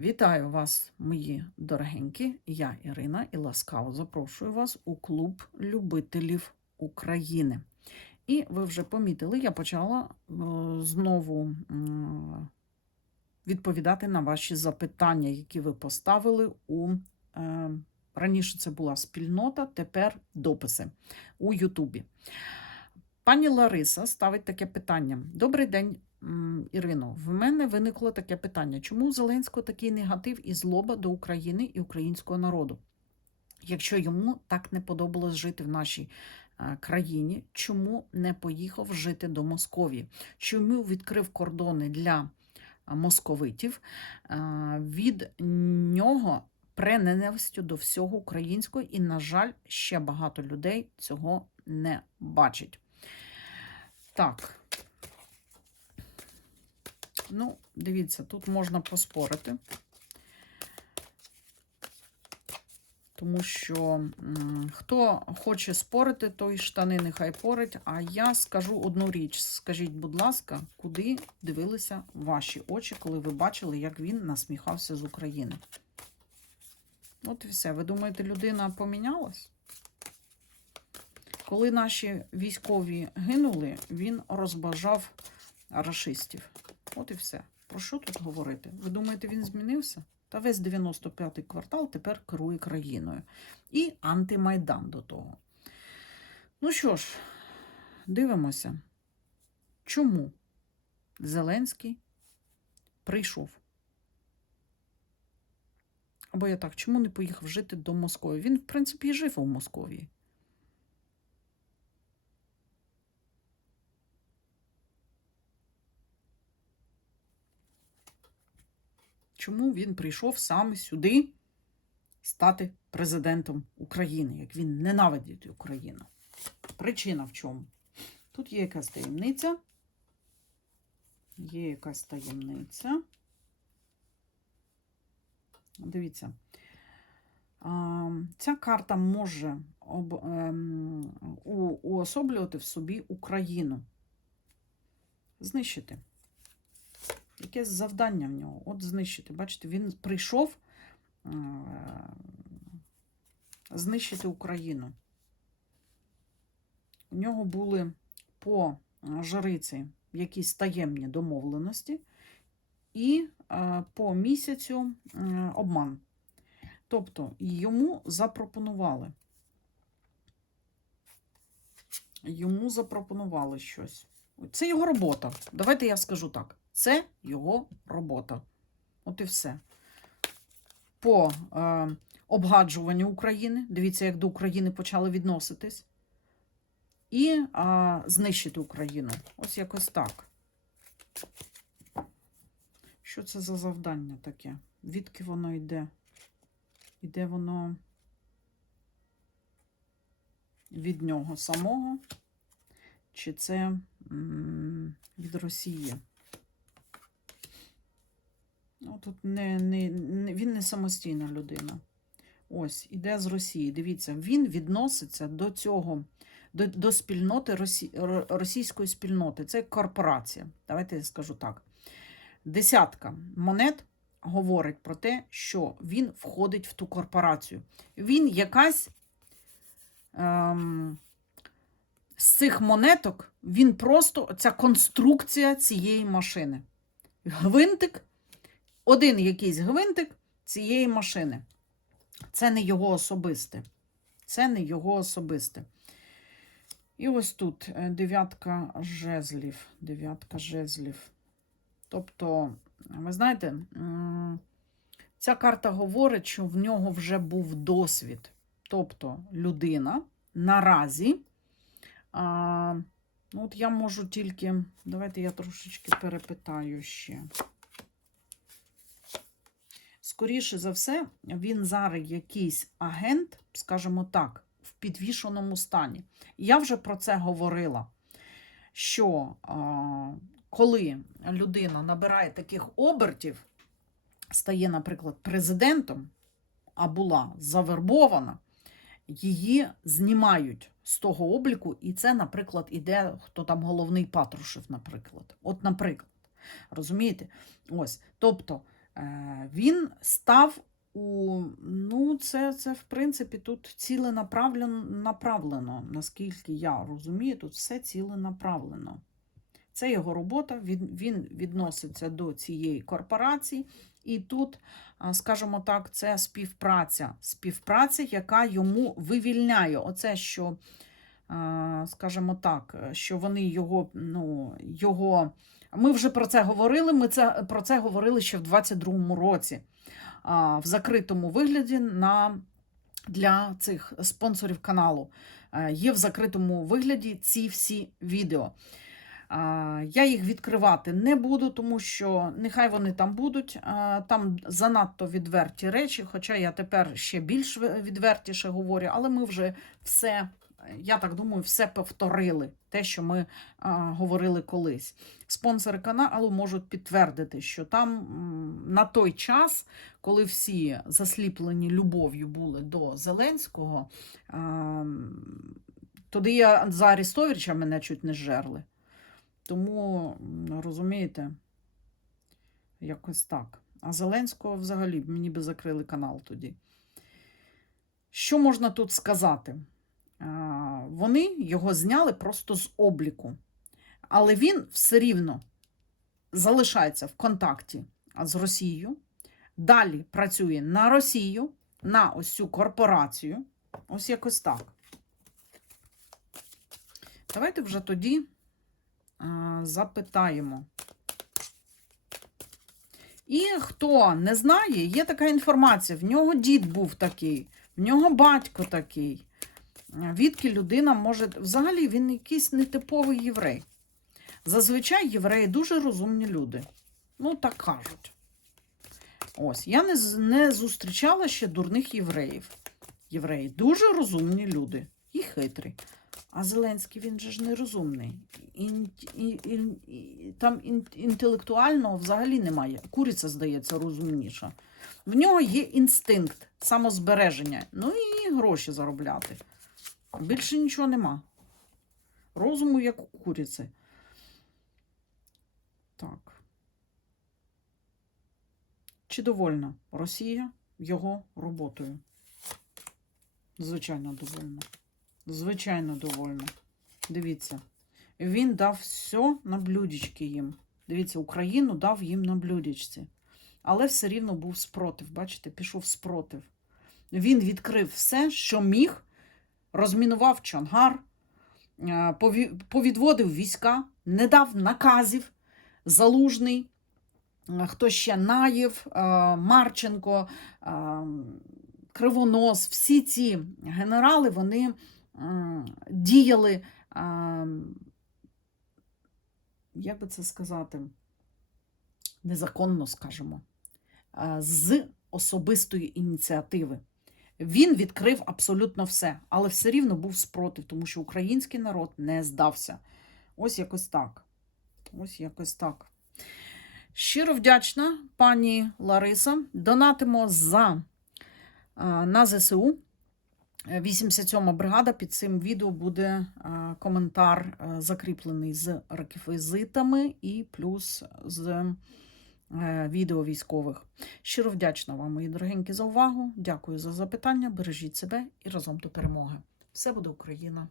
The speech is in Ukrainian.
Вітаю вас, мої дорогенькі. Я Ірина і ласкаво запрошую вас у клуб любителів України. І ви вже помітили, я почала е, знову відповідати на ваші запитання, які ви поставили у е, раніше це була спільнота, тепер дописи у Ютубі. Пані Лариса ставить таке питання: Добрий день, Ірино. В мене виникло таке питання: чому у Зеленського такий негатив і злоба до України і українського народу? Якщо йому так не подобалось жити в нашій е, країні, чому не поїхав жити до Московії? Чому відкрив кордони для е, московитів? Е, Від нього прененавистю до всього українського, і, на жаль, ще багато людей цього не бачить. Так. Ну, дивіться, тут можна поспорити. Тому що хто хоче спорити, той штани нехай порить. А я скажу одну річ. Скажіть, будь ласка, куди дивилися ваші очі, коли ви бачили, як він насміхався з України? От і все. Ви думаєте, людина помінялась? Коли наші військові гинули, він розбажав рашистів. От і все. Про що тут говорити? Ви думаєте, він змінився? Та весь 95-й квартал тепер керує країною. І антимайдан до того. Ну що ж, дивимося, чому Зеленський прийшов. Або я так, чому не поїхав жити до Москви? Він, в принципі, жив у Московії. Чому він прийшов саме сюди стати президентом України, як він ненавидить Україну? Причина в чому? Тут є якась таємниця. Є якась таємниця. Дивіться. Ця карта може ем, уособлювати в собі Україну. Знищити. Якесь завдання в нього. От знищити. Бачите, він прийшов е, знищити Україну. У нього були по жриці якісь таємні домовленості, і е, по місяцю е, обман. Тобто йому запропонували. Йому запропонували щось. Це його робота. Давайте я скажу так. Це його робота. От і все. По е, обгаджуванню України. Дивіться, як до України почали відноситись. І е, знищити Україну. Ось якось так. Що це за завдання таке? Відки воно йде? Іде воно від нього самого? Чи це м, від Росії? Ну, тут не, не, не, він не самостійна людина. Ось, іде з Росії. Дивіться, він відноситься до цього, до, до спільноти росі, російської спільноти. Це корпорація. Давайте я скажу так. Десятка монет говорить про те, що він входить в ту корпорацію. Він якась ем, з цих монеток, він просто ця конструкція цієї машини. Гвинтик один якийсь гвинтик цієї машини. Це не його особисте. Це не його особисте. І ось тут е, дев'ятка жезлів. Дев'ятка жезлів. Тобто, ви знаєте, ця карта говорить, що в нього вже був досвід. Тобто, людина наразі. А, ну, от я можу тільки. Давайте я трошечки перепитаю ще. Скоріше за все, він зараз якийсь агент, скажімо так, в підвішеному стані. Я вже про це говорила. Що а, коли людина набирає таких обертів, стає, наприклад, президентом, а була завербована, її знімають з того обліку, і це, наприклад, іде хто там головний Патрушев, наприклад. От, наприклад, розумієте? Ось, тобто Він став у ну, це, це в принципі тут ціленаправлено, направлено, наскільки я розумію, тут все ціленаправлено. Це його робота, він, він відноситься до цієї корпорації, і тут, скажімо так, це співпраця. Співпраця, яка йому вивільняє. Оце, що, скажімо так, що вони його, ну, його. Ми вже про це говорили. Ми це, про це говорили ще в 22-му році а, в закритому вигляді на, для цих спонсорів каналу. Е, Є в закритому вигляді ці всі відео. А, Я їх відкривати не буду, тому що нехай вони там будуть. а, Там занадто відверті речі, хоча я тепер ще більш відвертіше говорю, але ми вже все, я так думаю, все повторили, те, що ми а, говорили колись. Спонсори каналу можуть підтвердити, що там на той час, коли всі засліплені любов'ю були до Зеленського, а, тоді я за Арестовича мене чуть не жерли. Тому, розумієте, якось так. А Зеленського взагалі мені би закрили канал тоді. Що можна тут сказати? Вони його зняли просто з обліку. Але він все рівно залишається в контакті з Росією. Далі працює на Росію, на ось цю корпорацію. Ось якось так. Давайте вже тоді а, запитаємо. І хто не знає, є така інформація. В нього дід був такий, в нього батько такий. Відки людина може. Взагалі він якийсь нетиповий єврей. Зазвичай євреї дуже розумні люди. Ну, так кажуть. Ось, я не, не зустрічала ще дурних євреїв. Євреї дуже розумні люди і хитрі. А Зеленський він же ж не розумний. Ін, і, ін- там ін, інтелектуального взагалі немає. Куриця, здається, розумніша. В нього є інстинкт самозбереження. Ну і гроші заробляти. Більше нічого нема. Розуму, як у куриці. Так. Чи довольна Росія його роботою? Звичайно, довольна. Звичайно, довольна. Дивіться, він дав все на блюдечки їм. Дивіться, Україну дав їм на блюдечці. Але все рівно був спротив. Бачите, пішов спротив. Він відкрив все, що міг, розмінував Чонгар, е, повідводив війська, не дав наказів. Залужний, е, хто ще Наєв, е, Марченко, Кривонос, всі ці генерали вони діяли, як би це сказати, незаконно, скажімо, з особистої ініціативи. Він відкрив абсолютно все, але все рівно був спротив, тому що український народ не здався. Ось якось так. Ось якось так. Щиро вдячна, пані Лариса. Донатимо за на ЗСУ. Е, 87 бригада. Під цим відео буде коментар закріплений з реквізитами і плюс з відео військових. Щиро вдячна вам, мої дорогенькі, за увагу. Дякую за запитання. Бережіть себе і разом до перемоги. Все буде Україна!